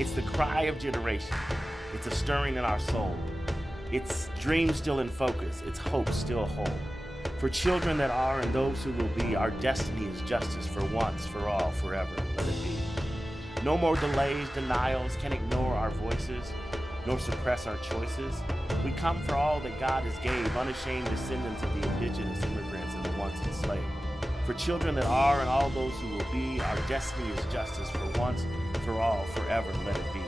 It's the cry of generation. It's a stirring in our soul. It's dreams still in focus. It's hope still whole. For children that are and those who will be, our destiny is justice for once, for all, forever. Let it be. No more delays, denials can ignore our voices, nor suppress our choices. We come for all that God has gave, unashamed descendants of the indigenous immigrants and the once enslaved. For children that are and all those who will be, our destiny is justice for once, for all, forever. Let it be.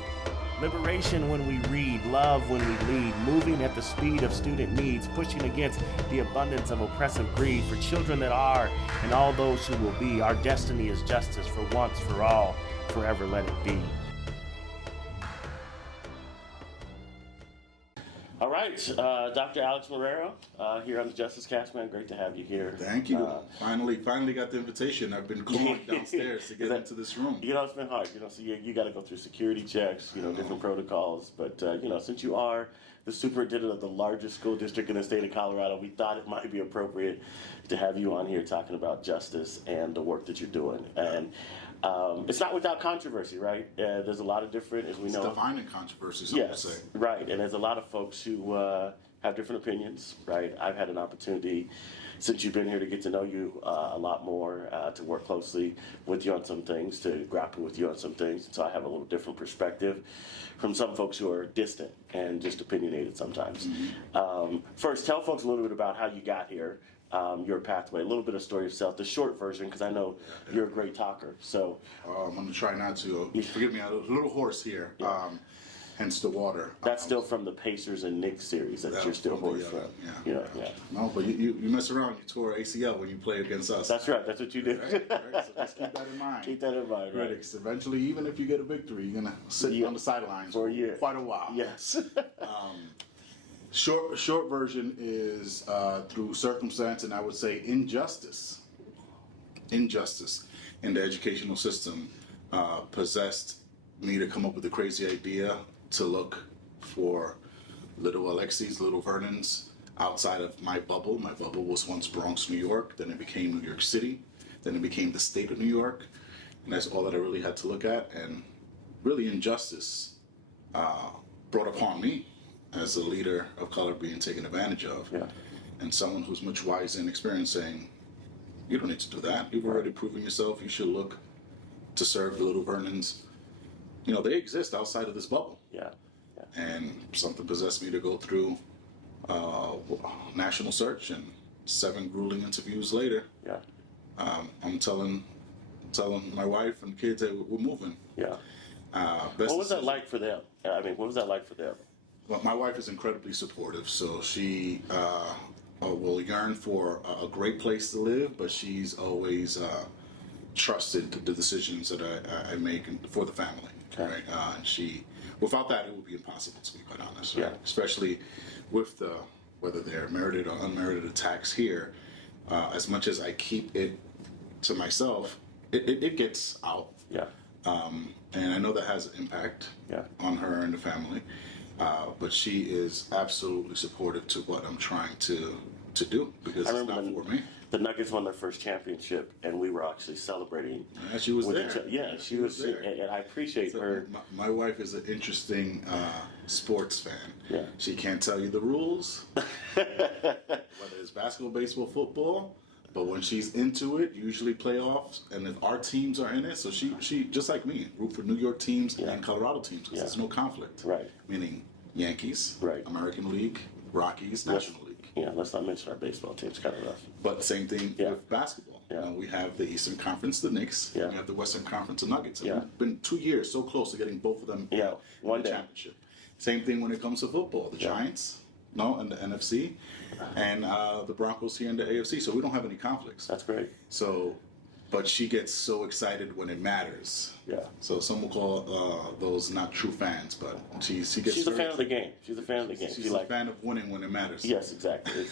Liberation when we read, love when we lead, moving at the speed of student needs, pushing against the abundance of oppressive greed. For children that are and all those who will be, our destiny is justice for once, for all, forever. Let it be. All right, Dr. Alex Marrero here on the Justice Cast, man. Great to have you here. Thank you. Finally got the invitation. I've been calling downstairs to get into this room. You know, it's been hard. You know, so you got to go through security checks, different protocols. But, since you are the superintendent of the largest school district in the state of Colorado, we thought it might be appropriate to have you on here talking about justice and the work that you're doing. And it's not without controversy, right? There's a lot of different, as we know. It's defining controversy, some would say. Right. And there's a lot of folks who have different opinions, right? I've had an opportunity since you've been here to get to know you a lot more, to work closely with you on some things, to grapple with you on some things. And so I have a little different perspective from some folks who are distant and just opinionated sometimes. Mm-hmm. First, tell folks a little bit about how you got here. Your pathway, a little bit of story of yourself, the short version, because I know you're a great talker. So I'm going to try not to. Forgive me, I'm a little hoarse here. Hence the water. That's still from the Pacers and Knicks series that you're still hoarse from. Yeah. No, but you mess around, you tore ACL when you play against us. That's right. That's what you did. Right? So just keep that in mind. Keep that in mind, right? Critics, eventually, even if you get a victory, you're going to sit on the sidelines for a year. Quite a while. Yes. Short version is through circumstance and I would say injustice in the educational system possessed me to come up with the crazy idea to look for little Alexi's, little Vernon's outside of my bubble. My bubble was once Bronx, New York, then it became New York City, then it became the state of New York, and that's all that I really had to look at. And really injustice brought upon me as a leader of color being taken advantage of, and someone who's much wiser and experienced saying, you don't need to do that. You've already proven yourself. You should look to serve the little Vernons. They exist outside of this bubble. And something possessed me to go through national search, and 7 grueling interviews later, I'm telling my wife and kids that we're moving. What was that like for them? What was that like for them? Well, my wife is incredibly supportive, so she will yearn for a great place to live, but she's always trusted the decisions that I make for the family. Right? Without that, it would be impossible, to be quite honest. Right? Especially with whether they're merited or unmerited attacks here. As much as I keep it to myself, it gets out. And I know that has an impact on her and the family. But she is absolutely supportive to what I'm trying to do, because it's not for me. The Nuggets won their first championship, and we were actually celebrating. She was there. She was there. And I appreciate her. My wife is an interesting sports fan. She can't tell you the rules, whether it's basketball, baseball, football. But when she's into it, usually playoffs, and if our teams are in it, so she just like me, root for New York teams and Colorado teams, because there's no conflict. Meaning Yankees, American League, Rockies, National League. Let's not mention our baseball teams, kind of rough. But same thing with basketball. We have the Eastern Conference, the Knicks. We have the Western Conference, the Nuggets. And we've been 2 years so close to getting both of them in the championship. Same thing when it comes to football. The Giants, in the NFC, and the Broncos here in the AFC. So we don't have any conflicts. That's great. So, but she gets so excited when it matters. So some will call those not true fans, but she's a fan of the game. She's a fan of the game. She's a fan of winning when it matters. Yes, exactly.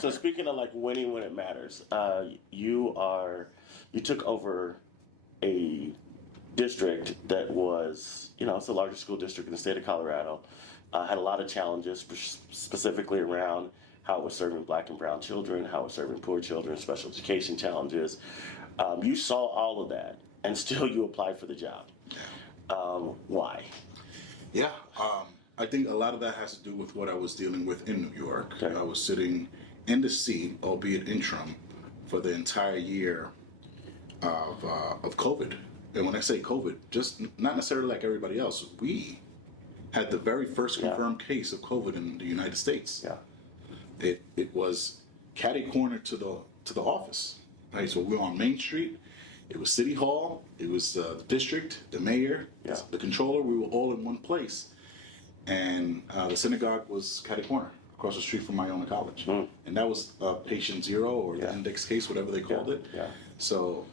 So speaking of winning when it matters, you took over a district that was, it's the largest school district in the state of Colorado. Had a lot of challenges, specifically around how it was serving black and brown children, how it was serving poor children, special education challenges. You saw all of that, and still you applied for the job. Why? Yeah, I think a lot of that has to do with what I was dealing with in New York. Okay. I was sitting in the seat, albeit interim, for the entire year of COVID. And when I say COVID, just not necessarily like everybody else, we had the very first confirmed case of COVID in the United States. Yeah. It was catty corner to the office. Right, so we were on Main Street. It was City Hall. It was the district, the mayor, the controller. We were all in one place, and the synagogue was catty corner across the street from Iona College, and that was patient zero or the index case, whatever they called it. Yeah. So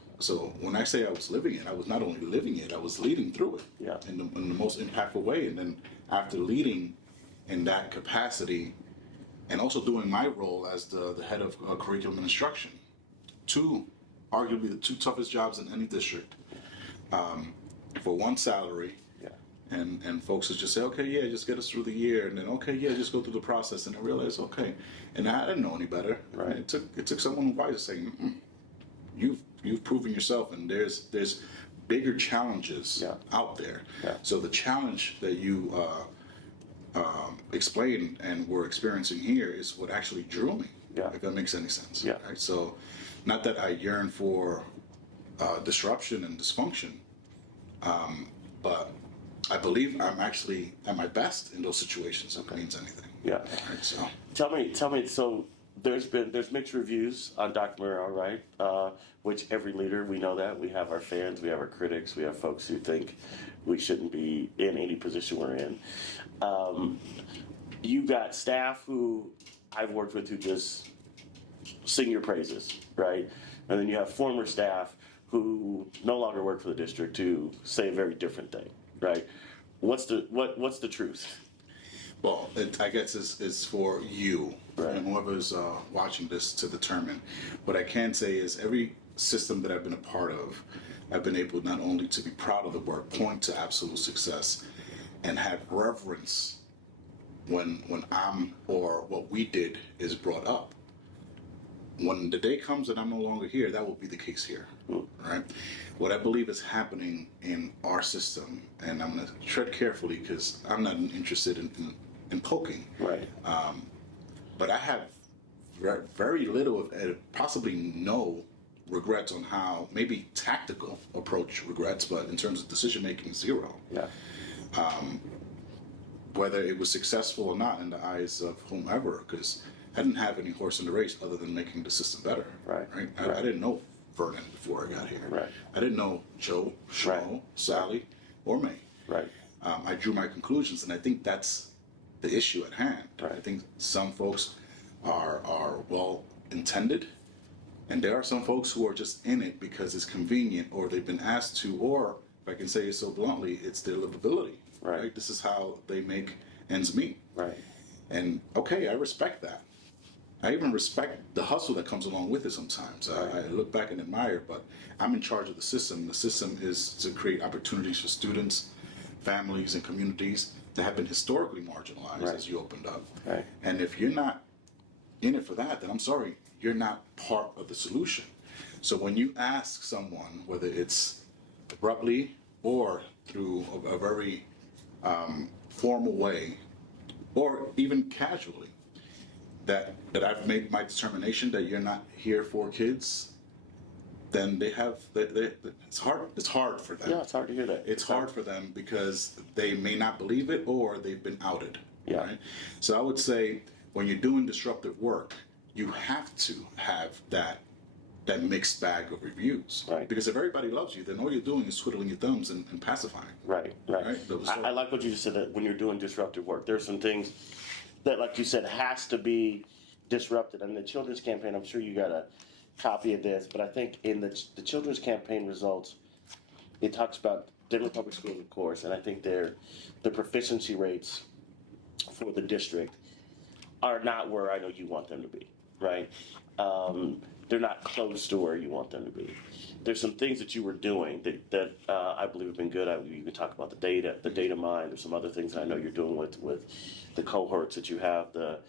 when I say I was living it, I was not only living it, I was leading through it in the most impactful way. And then after leading in that capacity, and also doing my role as the head of curriculum and instruction, arguably the two toughest jobs in any district, for one salary. And folks would just say, okay, yeah, just get us through the year, and then okay, yeah, just go through the process, and I realized, okay, and I didn't know any better. Right. It took someone wise saying, you've proven yourself, and there's bigger challenges out there. Yeah. So the challenge that you explained and we're experiencing here is what actually drew me. If that makes any sense. Yeah. Right? So, not that I yearn for disruption and dysfunction, but I believe I'm actually at my best in those situations, if it means anything. Yeah. Right, so Tell me. So there's mixed reviews on Dr. Marrero, right? Which every leader, we know that. We have our fans, we have our critics, we have folks who think we shouldn't be in any position we're in. You've got staff who I've worked with who just sing your praises, right? And then you have former staff who no longer work for the district who say a very different thing, right? What's the truth? well, I guess it's for you and whoever's watching this to determine. What I can say is every system that I've been a part of, I've been able not only to be proud of the work, point to absolute success, and have reverence when I'm or what we did is brought up. When the day comes that I'm no longer here, that will be the case here, right? What I believe is happening in our system, and I'm going to tread carefully because I'm not interested in poking. Right. But I have very little, possibly no regrets on how, maybe tactical approach regrets, but in terms of decision making, zero. Yeah. Whether it was successful or not in the eyes of whomever, because I didn't have any horse in the race other than making the system better. Right. I didn't know Vernon before I got here. Right. I didn't know Joe, Shmo, Sally, or May. Right. I drew my conclusions, and I think that's the issue at hand. Right. I think some folks are well intended, and there are some folks who are just in it because it's convenient, or they've been asked to, or if I can say it so bluntly, it's their livability. Right. This is how they make ends meet. Right. And okay, I respect that. I even respect the hustle that comes along with it sometimes. I look back and admire, but I'm in charge of the system. The system is to create opportunities for students, families, and communities that have been historically marginalized, as you opened up. Right. And if you're not in it for that, then I'm sorry, you're not part of the solution. So when you ask someone, whether it's abruptly or through a very formal way, or even casually, that I've made my determination that you're not here for kids, then it's hard for them. Yeah, it's hard to hear that. It's hard for them because they may not believe it or they've been outed. Yeah. Right? So I would say when you're doing disruptive work, you have to have that mixed bag of reviews. Right. Because if everybody loves you, then all you're doing is twiddling your thumbs and pacifying. Right. I like what you just said, that when you're doing disruptive work, there's some things that, like you said, has to be disrupted. I mean, the children's campaign, I'm sure you got a copy of this, but I think in the children's campaign results, it talks about Denver Public Schools, of course, and I think the proficiency rates for the district are not where I know you want them to be, right? They're not close to where you want them to be. There's some things that you were doing that I believe have been good. You can talk about the data mine. There's some other things I know you're doing with the cohorts that you have, the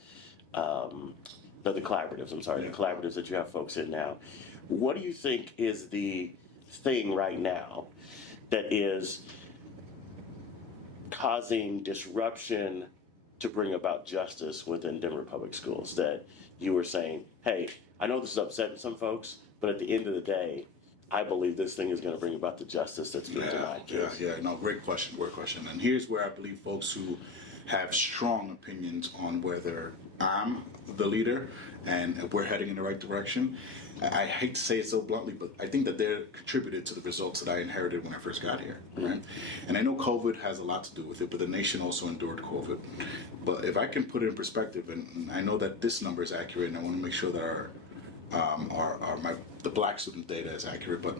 collaboratives. I'm sorry, the collaboratives that you have folks in now. What do you think is the thing right now that is causing disruption to bring about justice within Denver Public Schools? That you were saying, hey, I know this is upsetting some folks, but at the end of the day, I believe this thing is going to bring about the justice that's being denied. No, great question. And here's where I believe folks who have strong opinions on whether I'm the leader and we're heading in the right direction. I hate to say it so bluntly, but I think that they're contributed to the results that I inherited when I first got here, right? And I know COVID has a lot to do with it, but the nation also endured COVID. But if I can put it in perspective, and I know that this number is accurate, and I want to make sure that the black student data is accurate, but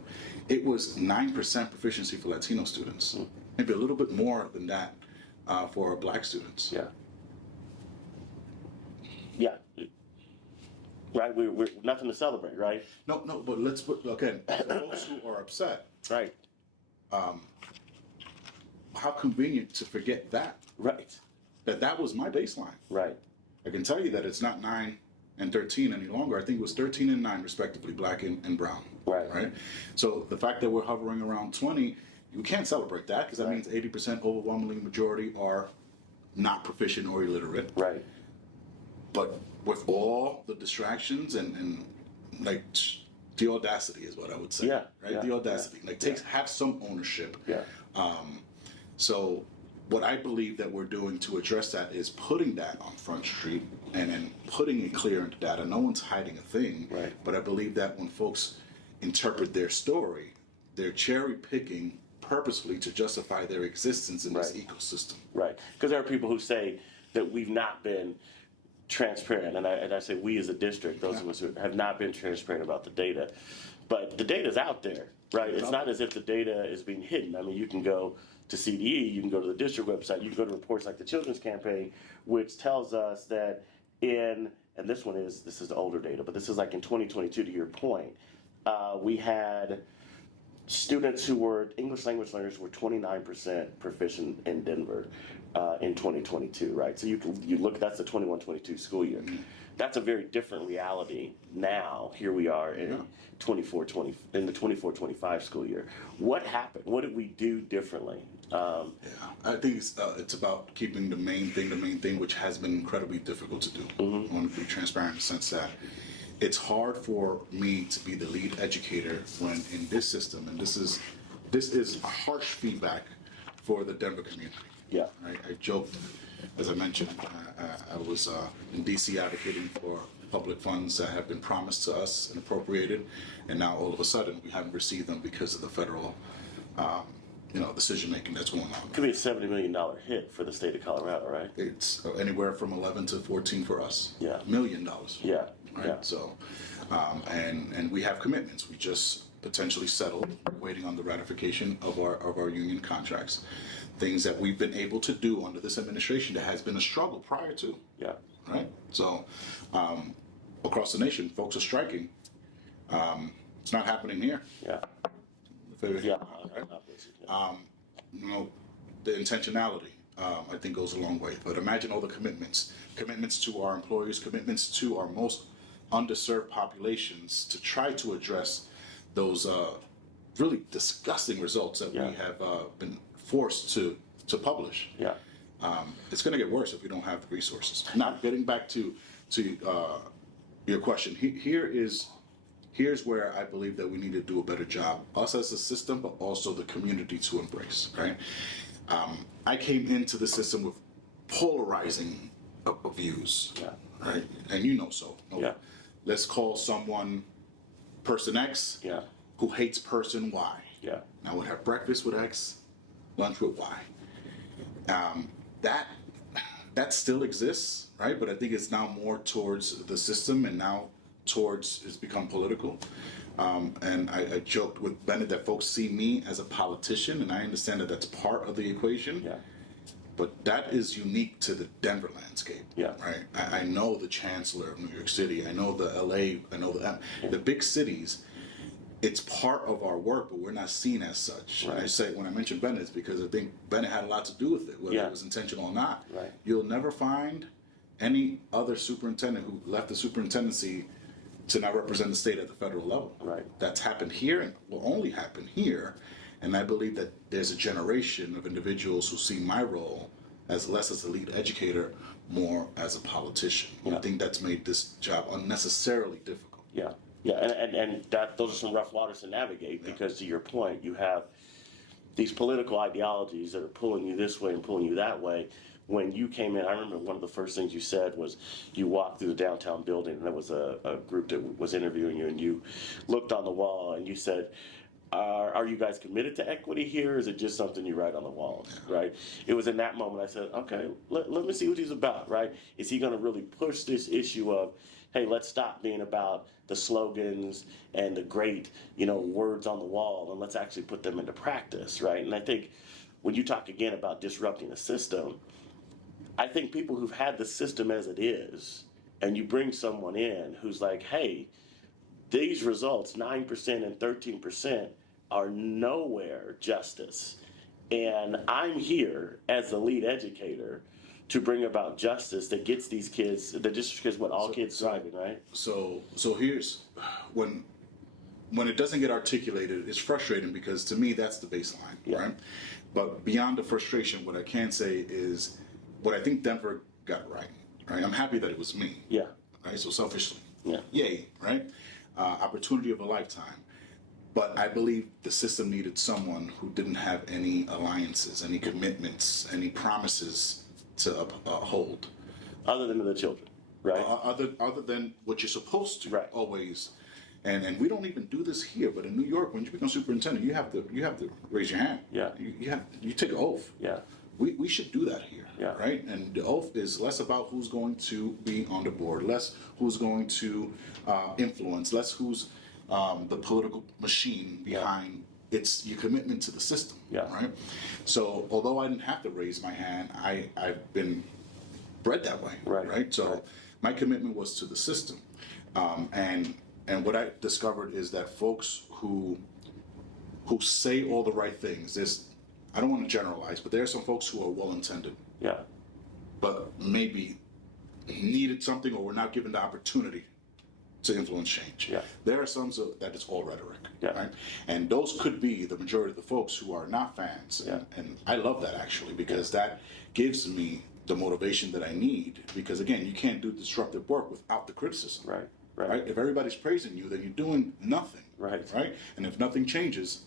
it was 9% proficiency for Latino students, maybe a little bit more than that for black students. Yeah. Right, we're nothing to celebrate, right? No, but let's put, again, the folks who are upset, Right. how convenient to forget that. Right. That was my baseline. Right. I can tell you that it's not 9 and 13 any longer. I think it was 13 and 9 respectively, black and brown. Right. So the fact that we're hovering around 20, you can't celebrate that because that means 80% overwhelmingly majority are not proficient or illiterate. Right. But with all the distractions and like the audacity is what I would say. The audacity. Have some ownership. So what I believe that we're doing to address that is putting that on Front Street and then putting it clear into data. No one's hiding a thing. Right. But I believe that when folks interpret their story, they're cherry picking purposefully to justify their existence in this ecosystem. Right. Because there are people who say that we've not been transparent, and I say we as a district, those of us who have not been transparent about the data. But the data's out there, right? It's not as if the data is being hidden. I mean, you can go to CDE, you can go to the district website, you can go to reports like the Children's Campaign, which tells us that and this is the older data, but this is like in 2022, to your point, we had students who were English language learners were 29% proficient in Denver in 2022, right? So you look, that's the 21-22 school year. That's a very different reality now. Here we are in 24-25 school year. What happened? What did we do differently? I think it's about keeping the main thing, which has been incredibly difficult to do. I want to be transparent in the sense that it's hard for me to be the lead educator when in this system, and this is harsh feedback for the Denver community. Right? I joked, as I mentioned, I was in DC advocating for public funds that have been promised to us and appropriated, and now all of a sudden we haven't received them because of the federal decision making that's going on. Could be a $70 million hit for the state of Colorado, right? It's anywhere from 11 to 14 for us. $1 million. Right. So, and we have commitments. We just potentially settled, waiting on the ratification of our union contracts. Things that we've been able to do under this administration that has been a struggle prior to. Right. So, across the nation, folks are striking. It's not happening here. The intentionality, I think, goes a long way. But imagine all the commitments to our employees, commitments to our most underserved populations to try to address those really disgusting results that we have been forced to publish. It's going to get worse if we don't have the resources. Now, getting back to your question, here's where I believe that we need to do a better job, us as a system, but also the community to embrace, right? I came into the system with polarizing views, right? And let's call someone person X who hates person Y. Now would have breakfast with X, lunch with Y. That still exists, right? But I think it's now more towards the system and now it's become political. And I joked with Bennett that folks see me as a politician, and I understand that that's part of the equation. But that is unique to the Denver landscape, right? I know the chancellor of New York City. I know the LA. I know the big cities. It's part of our work, but we're not seen as such. Right. I say when I mention Bennett, it's because I think Bennett had a lot to do with it, whether it was intentional or not. You'll never find any other superintendent who left the superintendency to not represent the state at the federal level. That's happened here and will only happen here. And I believe that there's a generation of individuals who see my role as less as a lead educator, more as a politician. And I think that's made this job unnecessarily difficult. Yeah, yeah, and that those are some rough waters to navigate because, to your point, you have these political ideologies that are pulling you this way and pulling you that way. When you came in, I remember one of the first things you said was you walked through the downtown building, and there was a group that was interviewing you, and you looked on the wall and you said, are you guys committed to equity here, or is it just something you write on the walls, right? It was in that moment I said, okay, let me see what he's about, right? Is he going to really push this issue of, hey, let's stop being about the slogans and the great, words on the wall, and let's actually put them into practice, right? And I think when you talk again about disrupting the system, I think people who've had the system as it is, and you bring someone in who's like, hey, these results, 9% and 13%, are nowhere justice. And I'm here as the lead educator to bring about justice that gets these kids, that just is what all kids driving, right? So here's when it doesn't get articulated, it's frustrating because to me that's the baseline, right? But beyond the frustration, what I can say is what I think Denver got right. I'm happy that it was me. Yeah. Right. So selfishly. Yeah. Yay. Right. Opportunity of a lifetime. But I believe the system needed someone who didn't have any alliances, any commitments, any promises to uphold. Other than the children, right? Other than what you're supposed to always. And we don't even do this here, but in New York, when you become superintendent, you have to raise your hand. Yeah. You take an oath. Yeah. We should do that here. Yeah. Right? And the oath is less about who's going to be on the board, less who's going to influence, less who's the political machine behind it's your commitment to the system. Yeah. Right? So although I didn't have to raise my hand, I've been bred that way. Right? So my commitment was to the system. And what I discovered is that folks who say all the right things, I don't want to generalize, but there are some folks who are well-intended. Yeah. But maybe needed something or were not given the opportunity to influence change. Yeah. There are some that it's all rhetoric. Yeah. Right? And those could be the majority of the folks who are not fans. Yeah. And I love that actually because that gives me the motivation that I need. Because again, you can't do disruptive work without the criticism. Right? If everybody's praising you, then you're doing nothing. Right? And if nothing changes,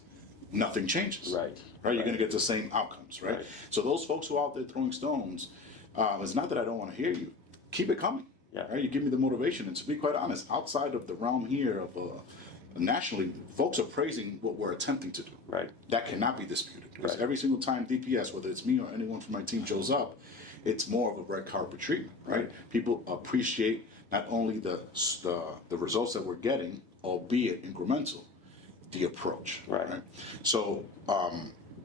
nothing changes. Right? You're going to get the same outcomes. Right? So those folks who are out there throwing stones, it's not that I don't want to hear you. Keep it coming. Yeah. Right? You give me the motivation. And to be quite honest, outside of the realm here of nationally, folks are praising what we're attempting to do. Right. That cannot be disputed. Because every single time DPS, whether it's me or anyone from my team shows up, it's more of a red carpet treatment. Right? People appreciate not only the results that we're getting, albeit incremental, the approach. Right? So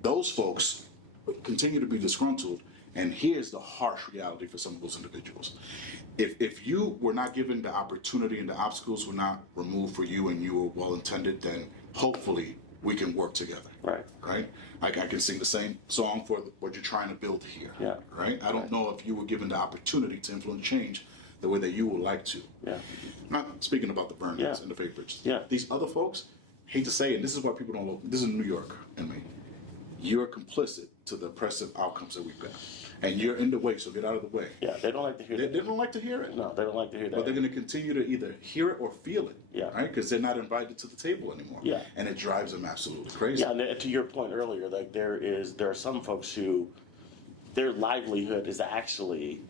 those folks continue to be disgruntled, and here's the harsh reality for some of those individuals. If you were not given the opportunity and the obstacles were not removed for you and you were well-intended, then hopefully we can work together. Right? I can sing the same song for what you're trying to build here. Yeah. Right? I don't know if you were given the opportunity to influence change the way that you would like to. Yeah. I'm not speaking about the Vernons and the Faith Bridges. Yeah. These other folks, hate to say it, this is why people don't look, this is New York in me. You're complicit to the oppressive outcomes that we've got. And you're in the way, so get out of the way. Yeah, they don't like to hear that. They don't like to hear it. No, they don't like to hear that. But they're going to continue to either hear it or feel it. Yeah. Right? Because they're not invited to the table anymore. Yeah. And it drives them absolutely crazy. Yeah, and to your point earlier, like there are some folks who their livelihood is actually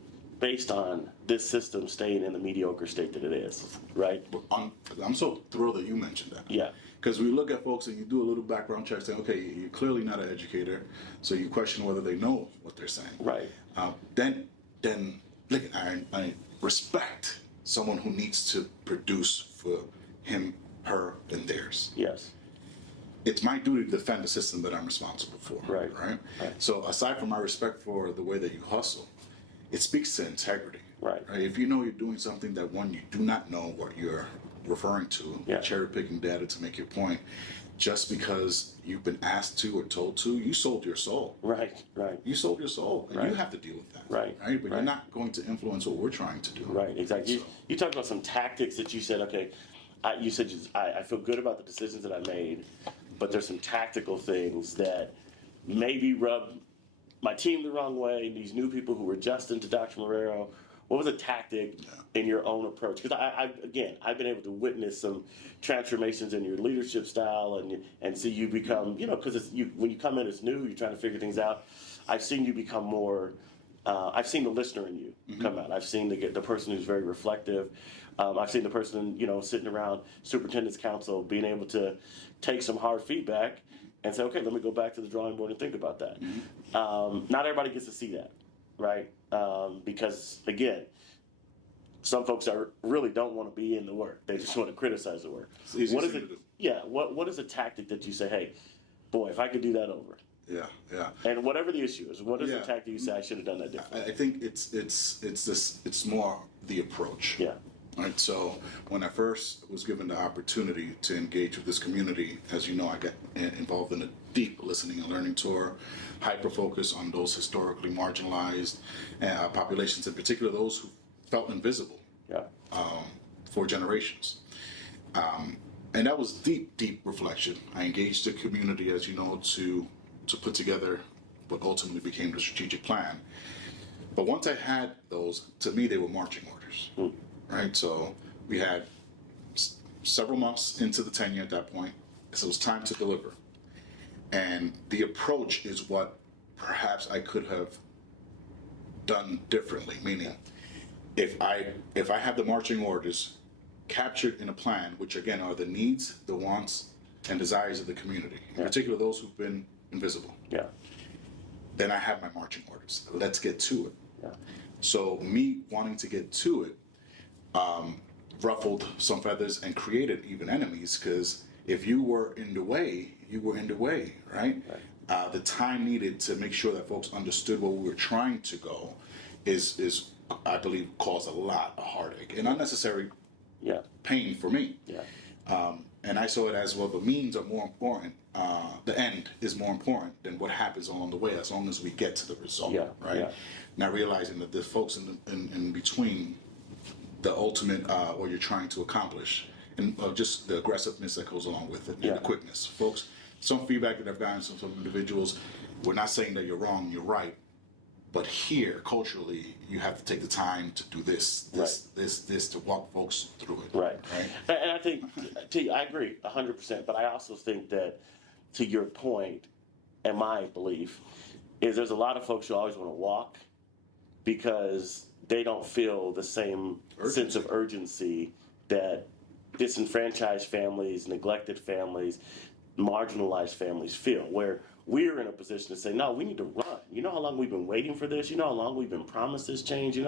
based on this system staying in the mediocre state that it is, right? I'm so thrilled that you mentioned that. Yeah. Because we look at folks and you do a little background check saying, okay, you're clearly not an educator, so you question whether they know what they're saying. Right. Then look, I respect someone who needs to produce for him, her, and theirs. Yes. It's my duty to defend the system that I'm responsible for. Right. So aside from my respect for the way that you hustle, it speaks to integrity. Right. If you know you're doing something that you do not know what you're referring to, cherry picking data to make your point, just because you've been asked to or told to, you sold your soul. Right. You sold your soul, and you have to deal with that. Right. But you're not going to influence what we're trying to do. Right. Exactly. So, you talked about some tactics that you said. Okay, I feel good about the decisions that I made, but there's some tactical things that maybe rub my team the wrong way. These new people who were adjusting to Dr. Marrero, what was a tactic in your own approach? Because I've been able to witness some transformations in your leadership style and see you become, because when you come in as new, you're trying to figure things out. I've seen you become more. I've seen the listener in you come out. I've seen the person who's very reflective. I've seen the person, sitting around superintendent's council, being able to take some hard feedback and say, okay, let me go back to the drawing board and think about that. Not everybody gets to see that, right? Because again, some folks really don't want to be in the work. They just want to criticize the work. What is it? Yeah. What is a tactic that you say, hey, boy, if I could do that over? Yeah, yeah. And whatever the issue is, what is the tactic you say I should have done that differently? I think it's more the approach. Yeah. Right. So when I first was given the opportunity to engage with this community, as you know, I got involved in a deep listening and learning tour, hyper focus on those historically marginalized populations, in particular those who felt invisible. Yeah. For generations. And that was deep reflection. I engaged the community, as you know, to put together what ultimately became the strategic plan. But once I had those, to me, they were marching orders, right? So we had several months into the tenure at that point, so it was time to deliver. And the approach is what perhaps I could have done differently, meaning if I have the marching orders captured in a plan, which again are the needs, the wants, and desires of the community, in particular those who've been invisible. Yeah. Then I have my marching orders. Let's get to it. Yeah. So me wanting to get to it ruffled some feathers and created even enemies, because if you were in the way, you were in the way, right? The time needed to make sure that folks understood where we were trying to go is I believe caused a lot of heartache and unnecessary pain for me. Yeah. And I saw it as, well, the means are more important. The end is more important than what happens along the way, as long as we get to the result, right? Yeah. Now realizing that the folks in between the ultimate, what you're trying to accomplish, and just the aggressiveness that goes along with it, and the quickness. Folks, some feedback that I've gotten from some individuals, we're not saying that you're wrong, you're right. But here, culturally, you have to take the time to do this, to walk folks through it. Right. And I think, I agree 100%, but I also think that, to your point, and my belief, is there's a lot of folks who always want to walk because they don't feel the same sense of urgency that disenfranchised families, neglected families, marginalized families feel, where we're in a position to say, no, we need to run. You know how long we've been waiting for this? You know how long we've been promised this change?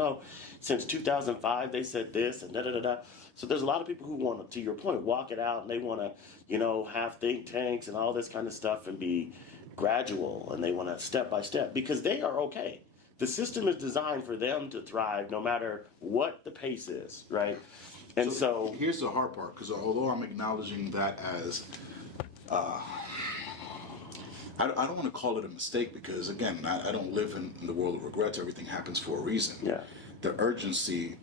Since 2005, they said this and da-da-da-da. So there's a lot of people who want to your point, walk it out, and they want to, have think tanks and all this kind of stuff and be gradual, and they want to step by step because they are okay. The system is designed for them to thrive no matter what the pace is, right? And so here's the hard part, because although I'm acknowledging that as I don't want to call it a mistake, because again, I don't live in the world of regrets. Everything happens for a reason. Yeah. The urgency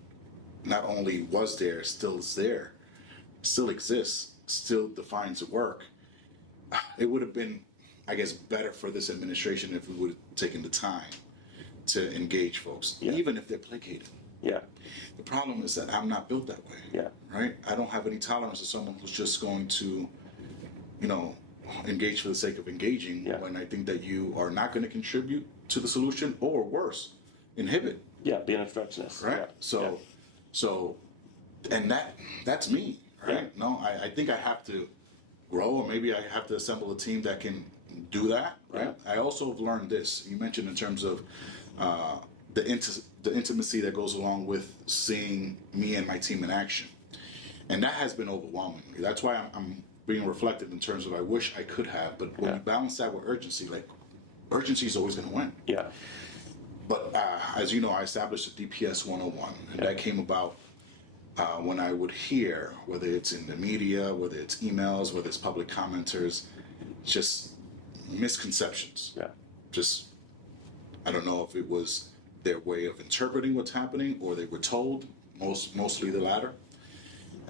not only was there, still is there, still exists, still defines the work. It would have been, I guess, better for this administration if we would have taken the time to engage folks, even if they're placated. Yeah. The problem is that I'm not built that way. Yeah. Right? I don't have any tolerance to someone who's just going to, engage for the sake of engaging when I think that you are not going to contribute to the solution, or worse, inhibit. Yeah, be an obstructionist. Right? Yeah. So, and that's me, right? Yeah. No, I think I have to grow, or maybe I have to assemble a team that can do that, right? Yeah. I also have learned this. You mentioned in terms of the intimacy that goes along with seeing me and my team in action. And that has been overwhelming. That's why I'm being reflective in terms of I wish I could have, but when you balance that with urgency, urgency is always going to win. Yeah. But as you know, I established a DPS 101, and that came about when I would hear, whether it's in the media, whether it's emails, whether it's public commenters, just misconceptions. Yeah. Just, I don't know if it was their way of interpreting what's happening, or they were told, mostly the latter.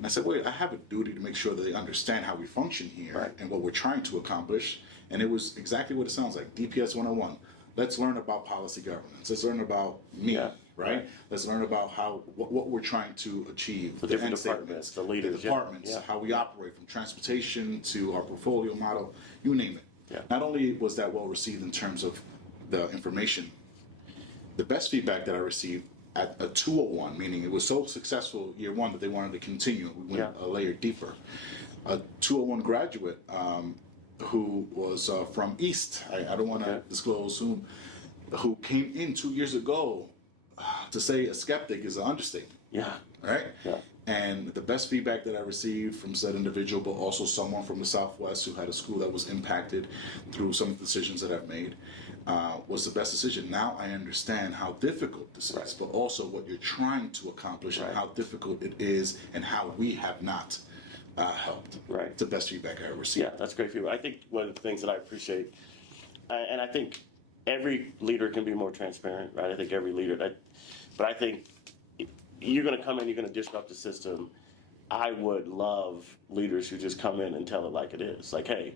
And I said, wait, I have a duty to make sure that they understand how we function here Right. and what we're trying to accomplish. And it was exactly what it sounds like, DPS 101. Let's learn about policy governance. Let's learn about me, Yeah. right? Let's learn about what we're trying to achieve. The different end departments, statements, the leaders, the departments, yeah. how we operate, from transportation to our portfolio model, you name it. Yeah. Not only was that well received in terms of the information, the best feedback that I received at a 201, meaning it was so successful year one that they wanted to continue. We went Yeah. a layer deeper. A 201 graduate who was from East, I don't want to Okay. disclose who came in 2 years ago. To say a skeptic is an understatement, Yeah. right? Yeah. And the best feedback that I received from said individual, but also someone from the Southwest who had a school that was impacted through some of the decisions that I've made, was the best decision. Now I understand how difficult this is, Right. but also what you're trying to accomplish Right. and how difficult it is and how we have not helped. Right. It's the best feedback I ever received. Yeah, that's great feedback. I think one of the things that I appreciate, and I think every leader can be more transparent, right? I think every leader, but I think you're going to come in, you're going to disrupt the system. I would love leaders who just come in and tell it like it is. Like, hey,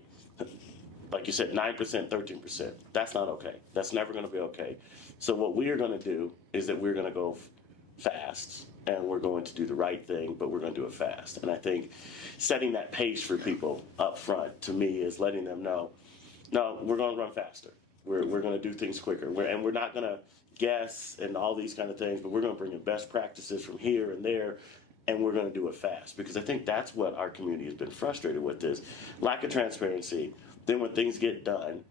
like you said, 9%, 13%. That's not okay. That's never going to be okay. So what we are going to do is that we're going to go fast, and we're going to do the right thing, but we're going to do it fast. And I think setting that pace for people up front, to me, is letting them know, no, we're going to run faster. We're going to do things quicker. And we're not going to guess and all these kind of things, but we're going to bring in best practices from here and there, and we're going to do it fast. Because I think that's what our community has been frustrated with, is lack of transparency. Then when things get done,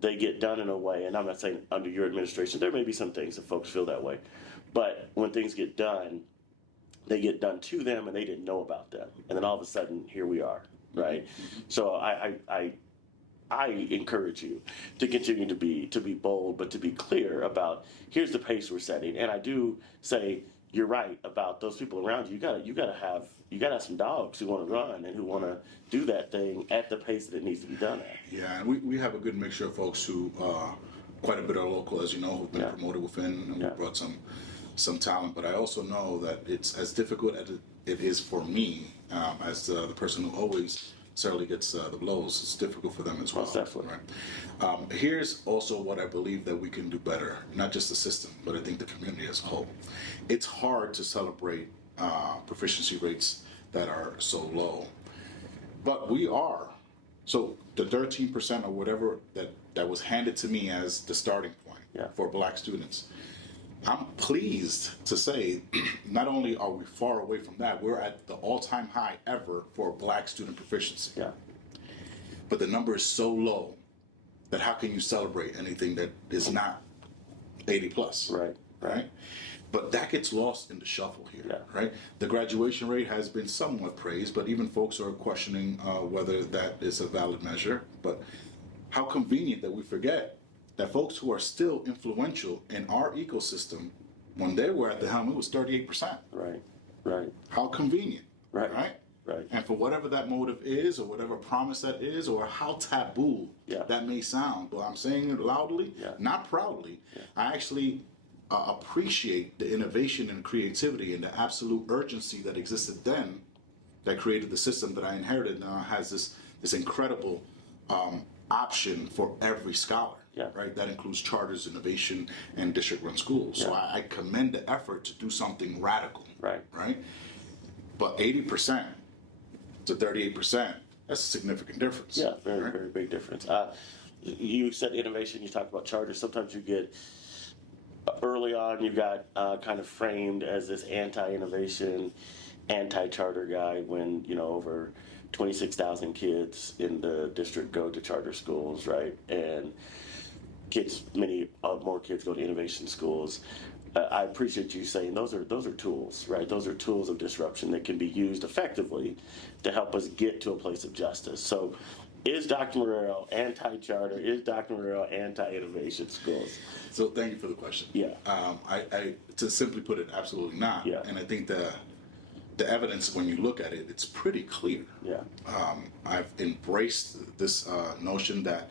they get done in a way, and I'm not saying under your administration, there may be some things that folks feel that way, but when things get done, they get done to them and they didn't know about them. And then all of a sudden, here we are, right? So I encourage you to continue to be bold, but to be clear about, here's the pace we're setting. And I do say, you're right about those people around you. You gotta have some dogs who want to run and who want to do that thing at the pace that it needs to be done at. Yeah, and we have a good mixture of folks who quite a bit are local, as you know, who've been Yeah. promoted within, and Yeah. we brought some talent. But I also know that it's as difficult as it is for me, as the person who always necessarily gets the blows. It's difficult for them as well. Most definitely. Right? Here's also what I believe that we can do better, not just the system, but I think the community as a whole. It's hard to celebrate proficiency rates that are so low, but we are. So the 13% or whatever that was handed to me as the starting point Yeah. for Black students, I'm pleased to say not only are we far away from that, we're at the all-time high ever for Black student proficiency. Yeah. But the number is so low that how can you celebrate anything that is not 80 plus? Right. Right? But that gets lost in the shuffle here, Yeah. right? The graduation rate has been somewhat praised, but even folks are questioning whether that is a valid measure. But how convenient that we forget that folks who are still influential in our ecosystem, when they were at the helm, it was 38%. Right. Right. How convenient, Right. right? Right. And for whatever that motive is, or whatever promise that is, or how taboo Yeah. that may sound, but I'm saying it loudly, Yeah. not proudly. I actually appreciate the innovation and creativity and the absolute urgency that existed then, that created the system that I inherited. Now has this incredible option for every scholar. Yeah. Right. That includes charters, innovation, and district-run schools. So Yeah. I commend the effort to do something radical. Right. Right. But 80% to 38%, that's a significant difference. Yeah, very, right? very big difference. You said innovation, you talked about charters. Sometimes you get, early on, you got kind of framed as this anti-innovation, anti-charter guy when, over 26,000 kids in the district go to charter schools, right? And many more kids go to innovation schools. I appreciate you saying those are tools, right? Those are tools of disruption that can be used effectively to help us get to a place of justice. So, is Dr. Marrero anti-charter? Is Dr. Marrero anti-innovation schools? So thank you for the question. Yeah. I to simply put it, absolutely not. Yeah. And I think the evidence, when you look at it, it's pretty clear. Yeah. I've embraced this notion that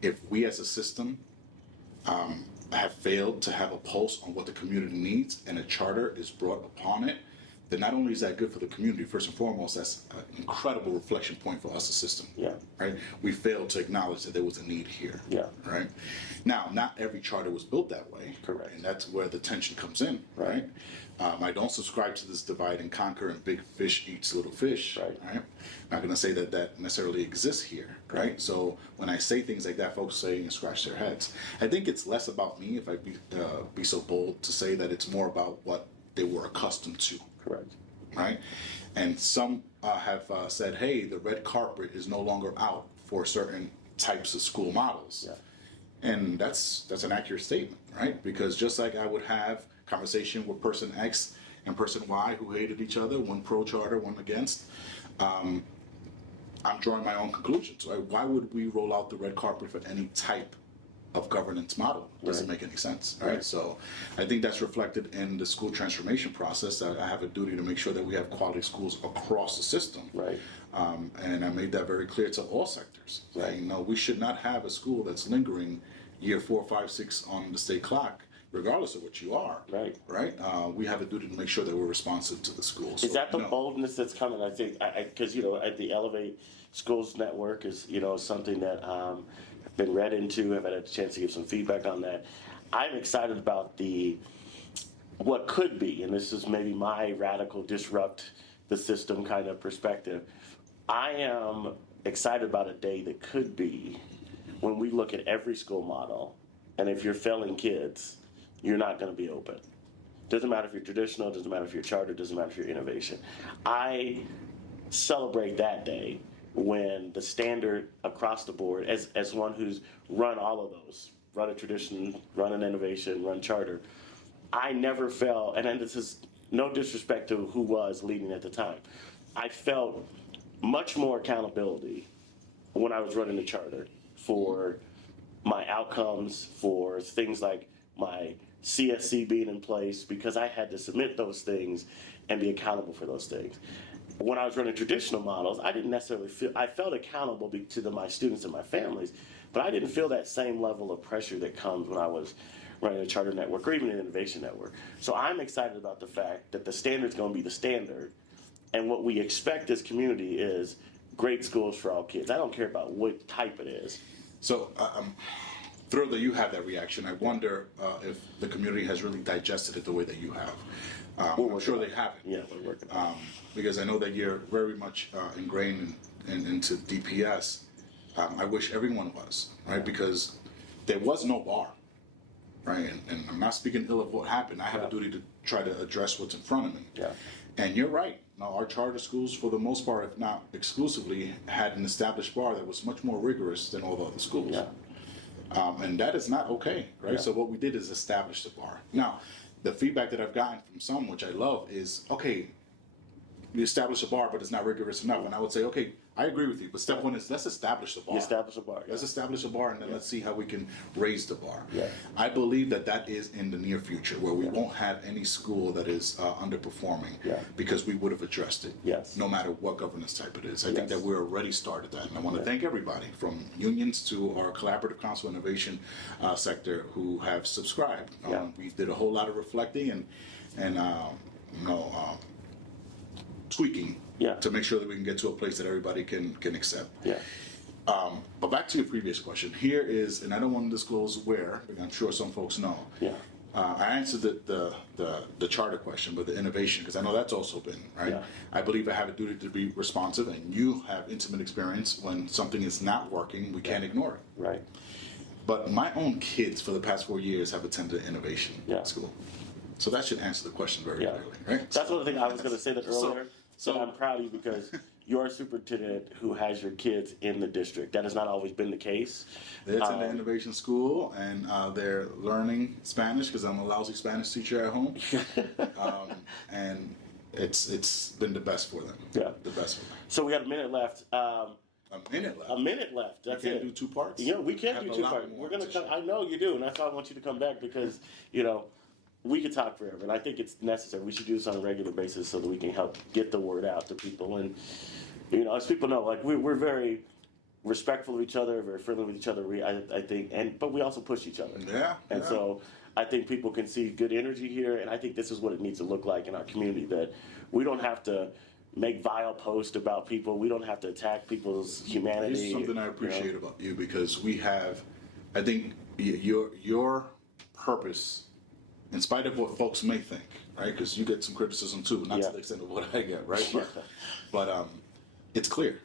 if we as a system have failed to have a pulse on what the community needs and a charter is brought upon it, then not only is that good for the community, first and foremost, that's an incredible reflection point for us, the system. Yeah. Right? We failed to acknowledge that there was a need here. Yeah. Right? Now, not every charter was built that way. Correct. And that's where the tension comes in. Right? I don't subscribe to this divide and conquer and big fish eats little fish. Right. I'm not going to say that that necessarily exists here. Right? So when I say things like that, folks say and scratch their heads. I think it's less about me, if I be so bold to say that it's more about what they were accustomed to. Correct. Right? And some have said, hey, the red carpet is no longer out for certain types of school models. Yeah. And that's an accurate statement, right? Because just like I would have conversation with person X and person Y who hated each other, one pro charter, one against, I'm drawing my own conclusions. Right? Why would we roll out the red carpet for any type of governance model? Doesn't make any sense, right? So I think that's reflected in the school transformation process, that I have a duty to make sure that we have quality schools across the system. Right. And I made that very clear to all sectors. Right. You know, we should not have a school that's lingering year 4, 5, 6 on the state clock, regardless of what you are. Right. Right. We have a duty to make sure that we're responsive to the schools. Is that the boldness that's coming? I think, because at the Elevate Schools Network is something that I've been read into. I've had a chance to give some feedback on that. I'm excited about what could be, and this is maybe my radical disrupt the system kind of perspective. I am excited about a day that could be when we look at every school model, and if you're failing kids, you're not going to be open. Doesn't matter if you're traditional, doesn't matter if you're charter, doesn't matter if you're innovation. I celebrate that day when the standard across the board, as one who's run all of those, run a tradition, run an innovation, run charter, I never felt, and this is no disrespect to who was leading at the time, I felt much more accountability when I was running the charter for my outcomes, for things like my CSC being in place, because I had to submit those things and be accountable for those things. When I was running traditional models, I didn't necessarily feel, I felt accountable to my students and my families, but I didn't feel that same level of pressure that comes when I was running a charter network or even an innovation network. So I'm excited about the fact that the standard's going to be the standard, and what we expect as community is great schools for all kids. I don't care about what type it is. So I'm thrilled that you have that reaction. I wonder if the community has really digested it the way that you have. I'm sure they haven't. Yeah, we're working on it. Because I know that you're very much ingrained into DPS. I wish everyone was, right? Because there was no bar, right? And I'm not speaking ill of what happened. I have a duty to try to address what's in front of me. Yeah. And you're right. Now, our charter schools, for the most part, if not exclusively, had an established bar that was much more rigorous than all the other schools. Yeah. And that is not okay, right? Yeah. So what we did is establish the bar. Now, the feedback that I've gotten from some, which I love, is, okay, we establish a bar, but it's not rigorous enough. And I would say, okay, I agree with you, but step one is let's establish the bar. You establish a bar. Yeah. Let's establish a bar, and then let's see how we can raise the bar. Yeah. I believe that that is in the near future, where we won't have any school that is underperforming, because we would have addressed it, Yes. no matter what governance type it is. I think Yes. that we're already started that, and I want to thank everybody, from unions to our collaborative council innovation sector, who have subscribed. We did a whole lot of reflecting and tweaking to make sure that we can get to a place that everybody can accept. Yeah. But back to your previous question. Here is, and I don't want to disclose where, but I'm sure some folks know. Yeah. I answered the charter question, but the innovation, because I know that's also been, right? Yeah. I believe I have a duty to be responsive, and you have intimate experience when something is not working, we can't ignore it. Right. But my own kids for the past 4 years have attended innovation school. So that should answer the question very clearly, right? That's one of the things I was going to say that earlier. So I'm proud of you because you're a superintendent who has your kids in the district. That has not always been the case. They attend the innovation school, and they're learning Spanish because I'm a lousy Spanish teacher at home. And it's been the best for them. Yeah. The best for them. So we got a minute left. A minute left. A minute left. That's We can't it. do 2 parts? Yeah, we can Have do a 2 lot parts. more We're gonna to come. share. I know you do, and that's why I want you to come back because we could talk forever, and I think it's necessary. We should do this on a regular basis so that we can help get the word out to people. And as people know, like we're very respectful of each other, very friendly with each other. I think, but we also push each other. Yeah. And so I think people can see good energy here, and I think this is what it needs to look like in our community, that We don't have to make vile posts about people. We don't have to attack people's humanity. This is something I appreciate about you, because we have, I think, your purpose, in spite of what folks may think, right? Because you get some criticism too, not Yeah. to the extent of what I get, right? But it's clear.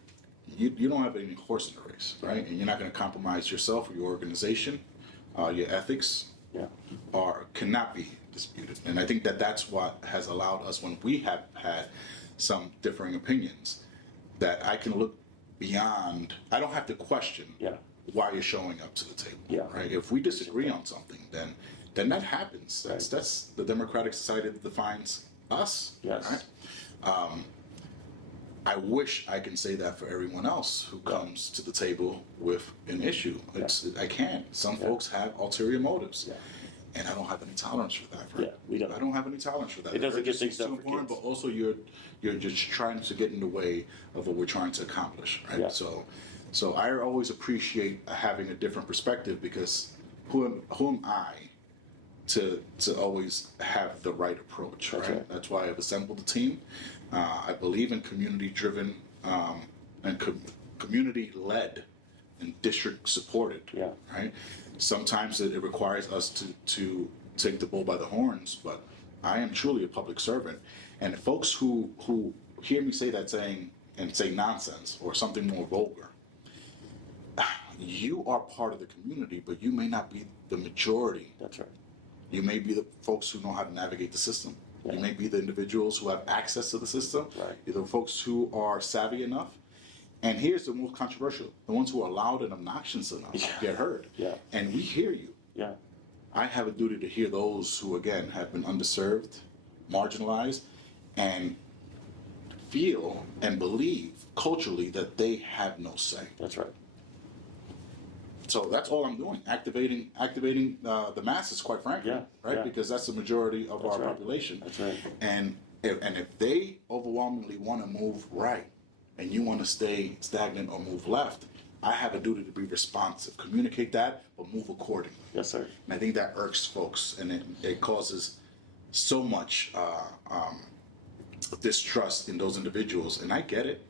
You don't have any horse in the race, right? And you're not going to compromise yourself or your organization. Your ethics Yeah. cannot be disputed. And I think that that's what has allowed us, when we have had some differing opinions, that I can look beyond. I don't have to question Yeah. why you're showing up to the table. Yeah. Right. If we disagree on something, then that happens. That's the democratic society that defines us. Yes. Right. I wish I can say that for everyone else who comes to the table with an issue. I can't. Some folks have ulterior motives. Yeah. And I don't have any tolerance for that. Right? Yeah, we don't. I don't have any tolerance for that. It doesn't get Urgency things is too done for important, kids. but also you're just trying to get in the way of what we're trying to accomplish, right? Yeah. So I always appreciate having a different perspective, because who am I to always have the right approach, That's right? right. That's why I've assembled a team. I believe in community-driven and community-led and district-supported, Yeah. right? Sometimes it requires us to take the bull by the horns, but I am truly a public servant. And folks who hear me say that say nonsense or something more vulgar, you are part of the community, but you may not be the majority. That's right. You may be the folks who know how to navigate the system. Yeah. You may be the individuals who have access to the system. Right. You're the folks who are savvy enough. And here's the most controversial: the ones who are loud and obnoxious enough get heard. Yeah. And we hear you. Yeah. I have a duty to hear those who, again, have been underserved, marginalized, and feel and believe culturally that they have no say. That's right. So that's all I'm doing, activating the masses, quite frankly, Yeah, right? yeah. Because that's the majority of our right. population. That's right. And if they overwhelmingly want to move right, and you want to stay stagnant or move left, I have a duty to be responsive, communicate that, but move accordingly. Yes, sir. And I think that irks folks, and it causes so much distrust in those individuals. And I get it.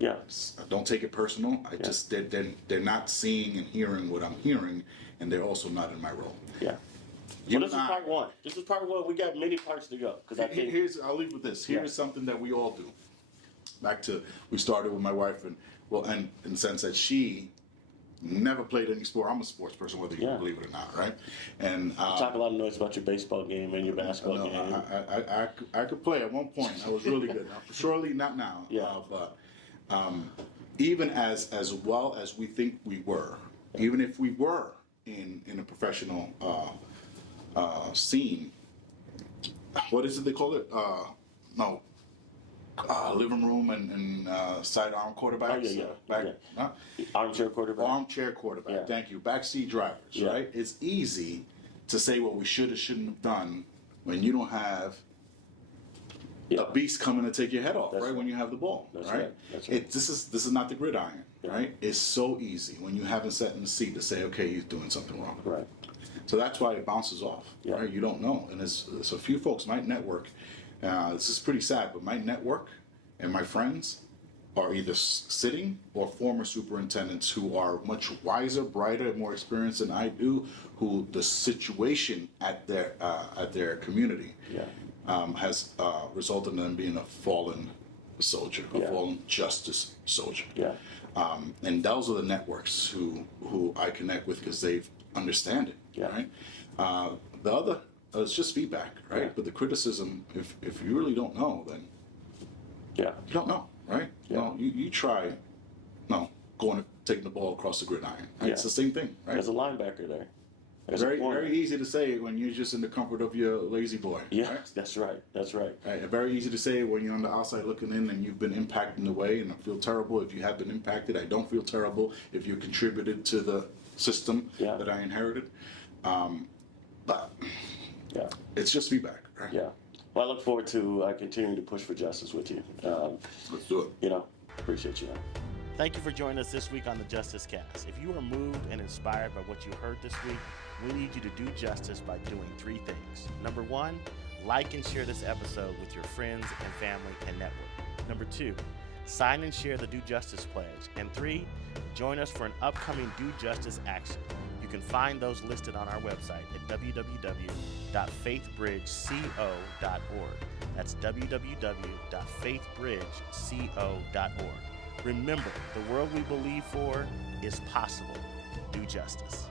Yeah. I don't take it personal. I just they're not seeing and hearing what I'm hearing, and they're also not in my role. Yeah. You Well, this is and I- part one. This is part one. We got many parts to go, because I think I'll leave with this. Yeah. Here's something that we all do. Back to, we started with my wife, and in the sense that she never played any sport. I'm a sports person, whether you Yeah. believe it or not, right? And talk a lot of noise about your baseball game and your basketball no, game. I could play at one point. I was really good. Surely not now. Yeah. But even as well as we think we were, even if we were in a professional scene, what is it they call it? Living room and sidearm quarterbacks. Oh, yeah. Huh? Armchair quarterback. Armchair quarterback. Yeah. Thank you. Backseat drivers. Yeah. Right. It's easy to say what we should or shouldn't have done when you don't have a beast coming to take your head off. That's right? right. When you have the ball. That's right. right. That's right. This is not the gridiron. Yeah. Right. It's so easy when you haven't sat in the seat to say, okay, he's doing something wrong. Right. So that's why it bounces off. Yeah. Right. You don't know, and there's a few folks. My network. This is pretty sad, but my network and my friends are either sitting or former superintendents who are much wiser, brighter, and more experienced than I do, who the situation at their community has resulted in them being a fallen soldier, a fallen justice soldier. Yeah. And those are the networks who I connect with because they understand it. Yeah. Right. The other it's just feedback, right? Yeah. But the criticism, if you really don't know, then Yeah. you don't know, right? Yeah. You try, taking the ball across the gridiron. Right? Yeah. It's the same thing, right? There's a linebacker there. There's a Very, corner. very easy to say when you're just in the comfort of your lazy boy. Yeah, Right? that's right. That's right. Right. Very easy to say when you're on the outside looking in and you've been impacted in a way, and I feel terrible if you have been impacted. I don't feel terrible if you contributed to the system Yeah. that I inherited. But Yeah. it's just feedback, right? Yeah. Well, I look forward to continuing to push for justice with you. Let's do it. Appreciate you. Thank you for joining us this week on the Justice Cast. If you are moved and inspired by what you heard this week, we need you to do justice by doing 3 things. Number 1, like and share this episode with your friends and family and network. Number 2, sign and share the Do Justice Pledge. And 3, join us for an upcoming Do Justice action. You can find those listed on our website at www.faithbridgeco.org. That's www.faithbridgeco.org. Remember, the world we believe for is possible. Do justice.